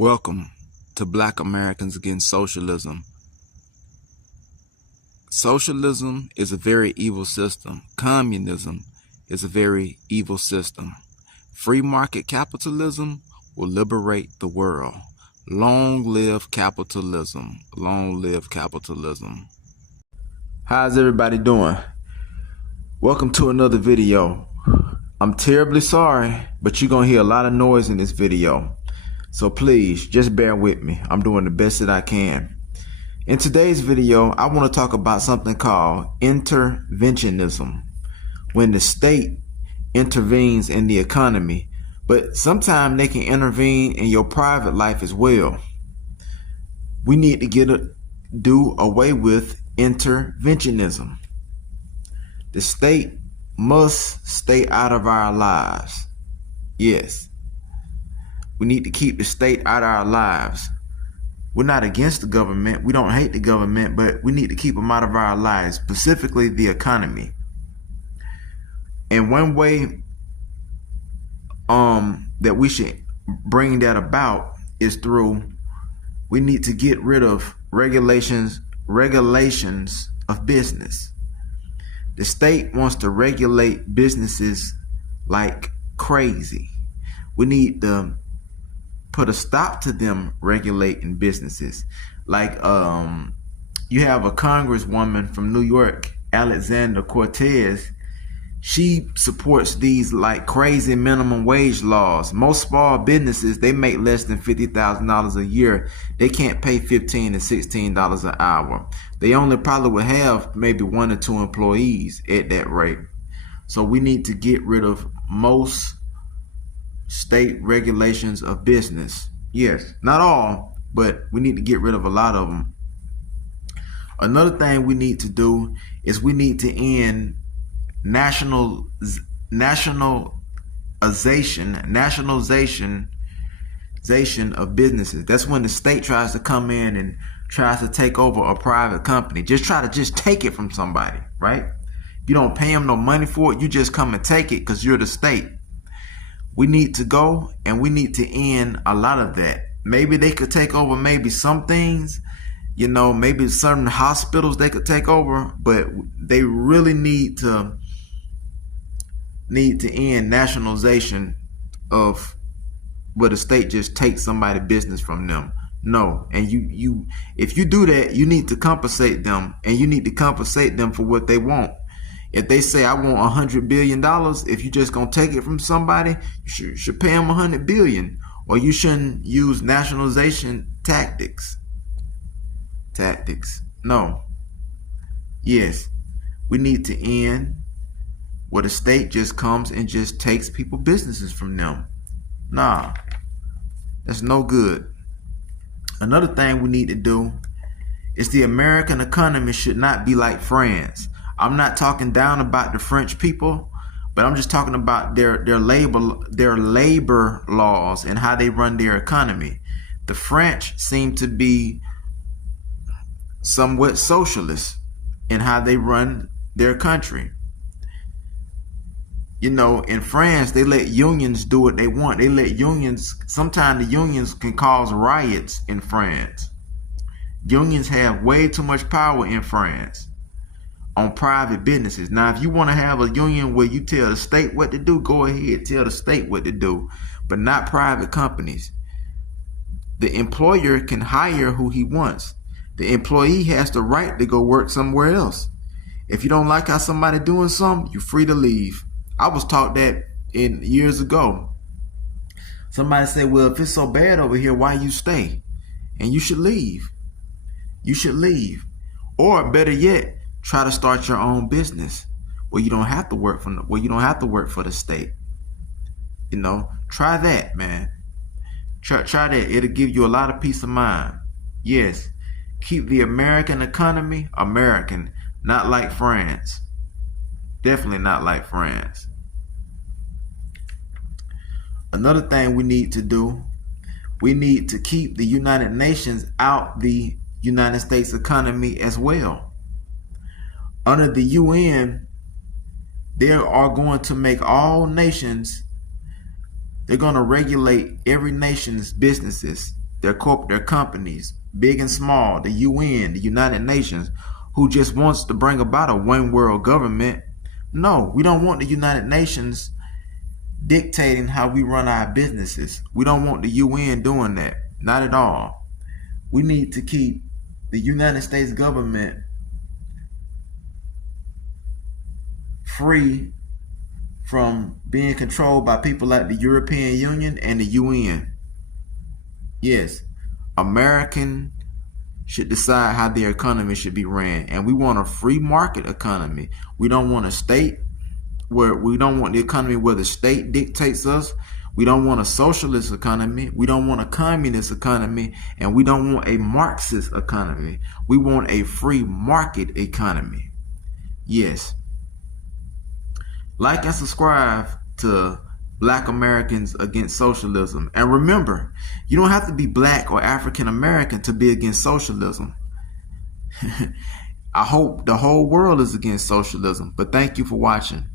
Welcome to Black Americans Against Socialism. Socialism is a very evil system. Communism is a very evil system. Free market capitalism will liberate the world. Long live capitalism. Long live capitalism. How's everybody doing? Welcome to another video. I'm terribly sorry, but you're going to hear a lot of noise in this video. So please, just bear with me. I'm doing the best that I can. In today's video, I want to talk about something called interventionism. When the state intervenes in the economy, but sometimes they can intervene in your private life as well. We need to do away with interventionism. The state must stay out of our lives. Yes. We need to keep the state out of our lives. We're not against the government. We don't hate the government, but we need to keep them out of our lives, specifically the economy. And one way that we should bring that about is through, we need to get rid of regulations of business. The state wants to regulate businesses like crazy. We need to put a stop to them regulating businesses. Like you have a congresswoman from New York, Alexandria Cortez. She supports these like crazy minimum wage laws. Most small businesses, they make less than $50,000 a year. They can't pay $15 to $16 an hour. They only probably would have maybe 1 or 2 employees at that rate. So we need to get rid of most state regulations of business. Yes, not all, but we need to get rid of a lot of them. Another thing we need to do is we need to end nationalization of businesses. That's when the state tries to come in and tries to take over a private company. Try to take it from somebody, right? You don't pay them no money for it. You just come and take it because you're the state. We need to go and we need to end a lot of that. Maybe they could take over maybe some things, maybe certain hospitals they could take over, but they really need to end nationalization of where the state just takes somebody's business from them. No, and you if you do that, you need to compensate them, and you need to compensate them for what they want. If they say, I want $100 billion, if you're just going to take it from somebody, you should pay them $100 billion. Or you shouldn't use nationalization tactics. No. Yes. We need to end where the state just comes and just takes people's businesses from them. Nah. That's no good. Another thing we need to do is the American economy should not be like France. I'm not talking down about the French people, but I'm just talking about their labor laws and how they run their economy. The French seem to be somewhat socialist in how they run their country. In France, they let unions do what they want. They let unions, sometimes the unions can cause riots in France. Unions have way too much power in France on private businesses. Now, if you want to have a union where you tell the state what to do, go ahead, tell the state what to do, but not private companies. The employer can hire who he wants. The employee has the right to go work somewhere else. If you don't like how somebody doing something, you're free to leave. I was taught that years ago. Somebody said, well, if it's so bad over here, why you stay? And you should leave. You should leave. Or better yet, try to start your own business where you don't have to work for the state. Try that, man. Try that. It'll give you a lot of peace of mind. Yes. Keep the American economy American, not like France. Definitely not like France. Another thing we need to do, we need to keep the United Nations out the United States economy as well. Under the UN, they are going to make all nations They're going to regulate every nation's businesses. their companies, big and small, the UN, the United Nations, who just wants to bring about a one world government. No, we don't want the United Nations dictating how we run our businesses. We don't want the UN doing that. Not at all. We need to keep the United States government free from being controlled by people like the European Union and the UN. Yes, American should decide how their economy should be ran, and we want a free market economy. We don't want a state where we don't want the economy where the state dictates us. We don't want a socialist economy. We don't want a communist economy, and we don't want a Marxist economy. We want a free market economy. Yes. Like and subscribe to Black Americans Against Socialism. And remember, you don't have to be Black or African American to be against socialism. I hope the whole world is against socialism. But thank you for watching.